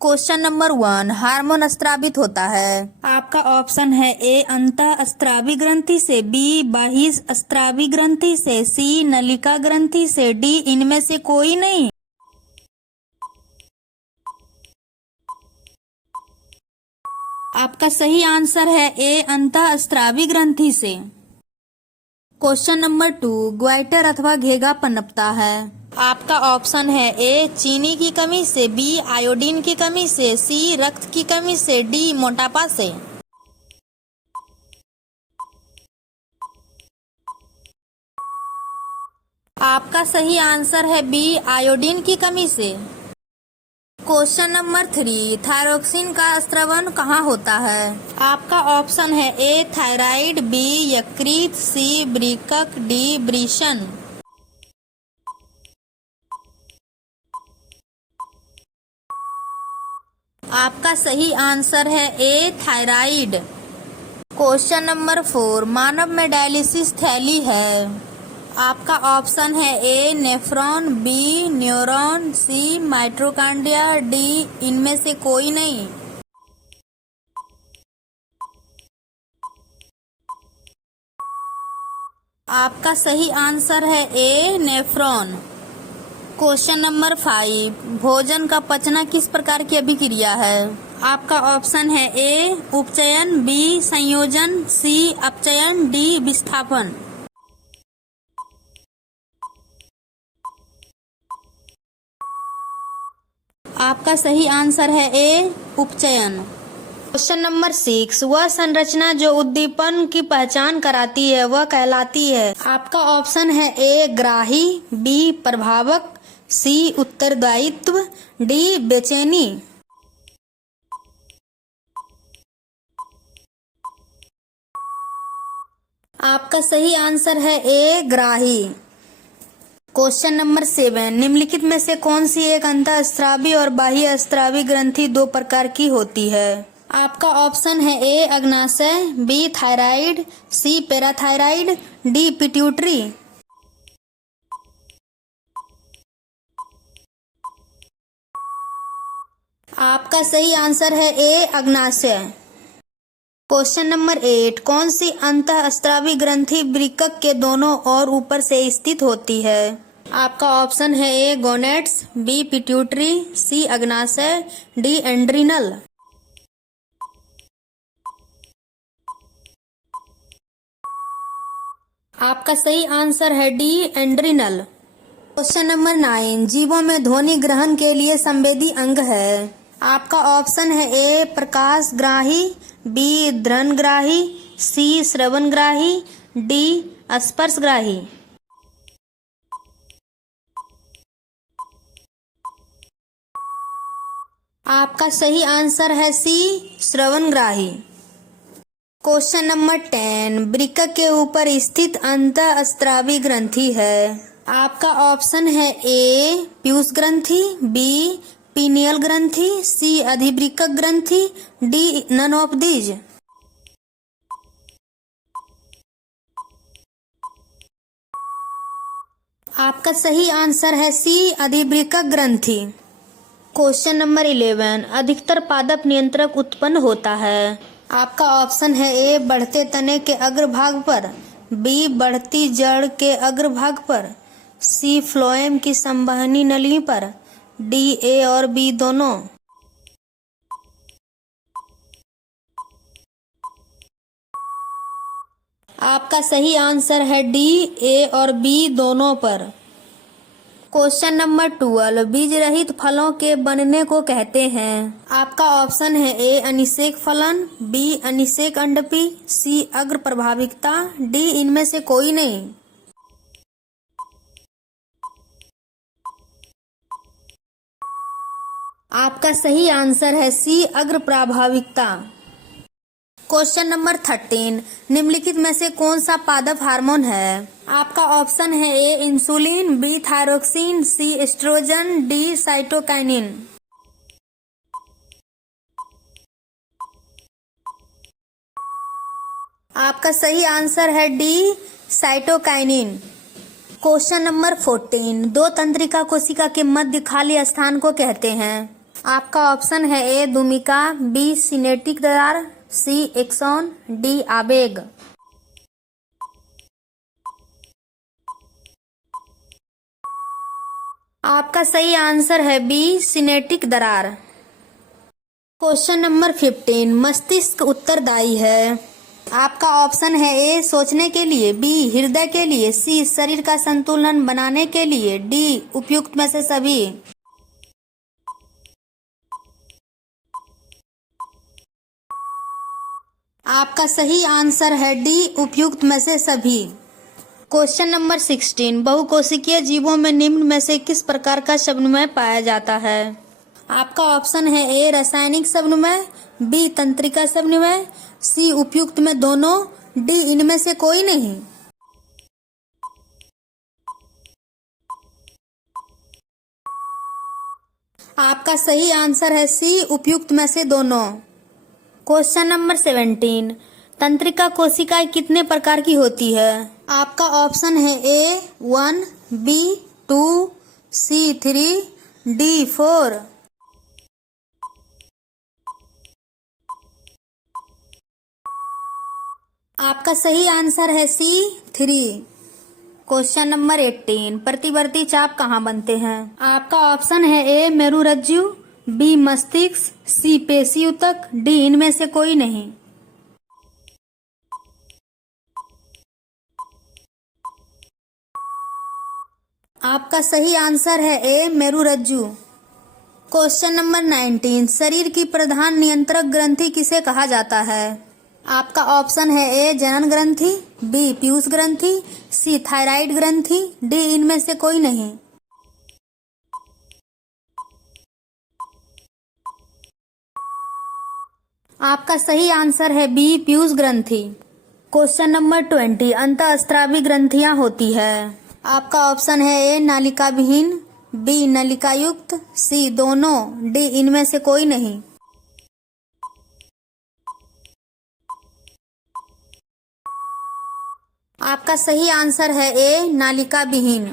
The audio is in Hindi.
क्वेश्चन नंबर 1, हार्मोन स्रावित होता है। आपका ऑप्शन है ए अंतः स्रावी ग्रंथि से, बी बाह्य स्रावी ग्रंथि से, सी नलिका ग्रंथि से, डी इनमें से कोई नहीं। आपका सही आंसर है ए अंतः स्रावी ग्रंथि से। क्वेश्चन नंबर 2, ग्वाइटर अथवा घेगा पनपता है। आपका ऑप्शन है ए चीनी की कमी से, बी आयोडीन की कमी से, सी रक्त की कमी से, डी मोटापा से। आपका सही आंसर है बी आयोडीन की कमी से। क्वेश्चन नंबर 3, थायरोक्सिन का स्रवण कहाँ होता है। आपका ऑप्शन है ए थायराइड, बी यकृत, सी वृक्क, डी वृषण। आपका सही आंसर है ए थायराइड। क्वेश्चन नंबर 4, मानव में डायलिसिस थैली है। आपका ऑप्शन है ए नेफ्रॉन, बी न्यूरॉन, सी माइटोकॉन्ड्रिया, डी इनमें से कोई नहीं। आपका सही आंसर है ए नेफ्रॉन। क्वेश्चन नंबर 5, भोजन का पचना किस प्रकार की अभिक्रिया है। आपका ऑप्शन है ए उपचयन, बी संयोजन, सी अपचयन, डी विस्थापन। आपका सही आंसर है ए उपचयन। क्वेश्चन नंबर 6, वह संरचना जो उद्दीपन की पहचान कराती है वह कहलाती है। आपका ऑप्शन है ए ग्राही, बी प्रभावक, सी उत्तरदायित्व, डी बेचैनी। आपका सही आंसर है ए ग्राही। क्वेश्चन नंबर 7, निम्नलिखित में से कौन सी एक अंतःस्रावी और बाह्य स्रावी ग्रंथि दो प्रकार की होती है। आपका ऑप्शन है ए अग्नाशय, बी थायराइड, सी पैराथायराइड, डी पिट्यूटरी। आपका सही आंसर है ए अग्नाशय। क्वेश्चन नंबर 8, कौन सी अंतःस्रावी ग्रंथि वृक्क के दोनों और ऊपर से स्थित होती है। आपका ऑप्शन है ए गोनेट्स, बी पिट्यूटरी, सी अग्नाशय, डी एंड्रिनल। आपका सही आंसर है डी एंड्रिनल। क्वेश्चन नंबर 9, जीवों में ध्वनि ग्रहण के लिए संवेदी अंग है। आपका ऑप्शन है ए प्रकाश ग्राही, बी ध्रन ग्राही, सी श्रवण ग्राही, डी स्पर्श ग्राही। आपका सही आंसर है सी श्रवण ग्राही। क्वेश्चन नंबर 10, वृक्क के ऊपर स्थित अंतःस्रावी ग्रंथि है। आपका ऑप्शन है ए पीयूष ग्रंथि, बी पीनियल ग्रंथि, सी अधिवृक्क ग्रंथि, डी नन ऑफ दीज। आपका सही आंसर है सी अधिवृक्क ग्रंथि। क्वेश्चन नंबर 11, अधिकतर पादप नियंत्रक उत्पन्न होता है। आपका ऑप्शन है ए बढ़ते तने के अग्रभाग पर, बी बढ़ती जड़ के अग्रभाग पर, सी फ्लोएम की संवहनी नली पर, डी ए और बी दोनों। आपका सही आंसर है डी ए और बी दोनों पर। क्वेश्चन नंबर 12, बीज रहित फलों के बनने को कहते हैं। आपका ऑप्शन है ए अनिषेक फलन, बी अनिषेक अंडपी, सी अग्र प्रभाविकता, डी इनमें से कोई नहीं। आपका सही आंसर है सी अग्र प्रभाविकता। क्वेश्चन नंबर 13, निम्नलिखित में से कौन सा पादप हार्मोन है। आपका ऑप्शन है ए इंसुलिन, बी थायरोक्सिन, सी एस्ट्रोजन, डी साइटोकाइनिन। आपका सही आंसर है डी साइटोकाइनिन। क्वेश्चन नंबर 14, दो तंत्रिका कोशिका के मध्य खाली स्थान को कहते हैं। आपका ऑप्शन है ए भूमिका, बी सिनेटिक दरार, सी एक्सॉन, डी आवेग। आपका सही आंसर है बी सिनेटिक दरार। क्वेश्चन नंबर 15, मस्तिष्क उत्तरदायी है। आपका ऑप्शन है ए सोचने के लिए, बी हृदय के लिए, सी शरीर का संतुलन बनाने के लिए, डी उपयुक्त में से सभी। आपका सही आंसर है डी उपयुक्त में से सभी। क्वेश्चन नंबर 16, बहुकोशिकीय जीवों में निम्न में से किस प्रकार का शब्दमय पाया जाता है। आपका ऑप्शन है ए रासायनिक शब्दमय, बी तंत्रिका शब्दमय, सी उपयुक्त में दोनों, डी इनमें से कोई नहीं। आपका सही आंसर है सी उपयुक्त में से दोनों। क्वेश्चन नंबर 17, तंत्रिका कोशिकाएं कितने प्रकार की होती है। आपका ऑप्शन है ए 1, बी 2, सी 3, डी 4। आपका सही आंसर है सी 3। क्वेश्चन नंबर 18, प्रतिवर्ती चाप कहाँ बनते हैं। आपका ऑप्शन है ए मेरुरज्जु, बी मस्तिष्क, सी पेशी ऊतक, डी इनमें से कोई नहीं। आपका सही आंसर है ए मेरुरज्जु। क्वेश्चन नंबर 19, शरीर की प्रधान नियंत्रक ग्रंथि किसे कहा जाता है। आपका ऑप्शन है ए जनन ग्रंथि, बी पीयूष ग्रंथि, सी थायराइड ग्रंथि, डी इनमें से कोई नहीं। आपका सही आंसर है बी पीयूष ग्रंथि। क्वेश्चन नंबर 20, अंतःस्रावी ग्रंथियां होती है। आपका ऑप्शन है ए नालिका विहीन, बी नलिका युक्त, सी दोनों, डी इनमें से कोई नहीं। आपका सही आंसर है ए नालिका विहीन।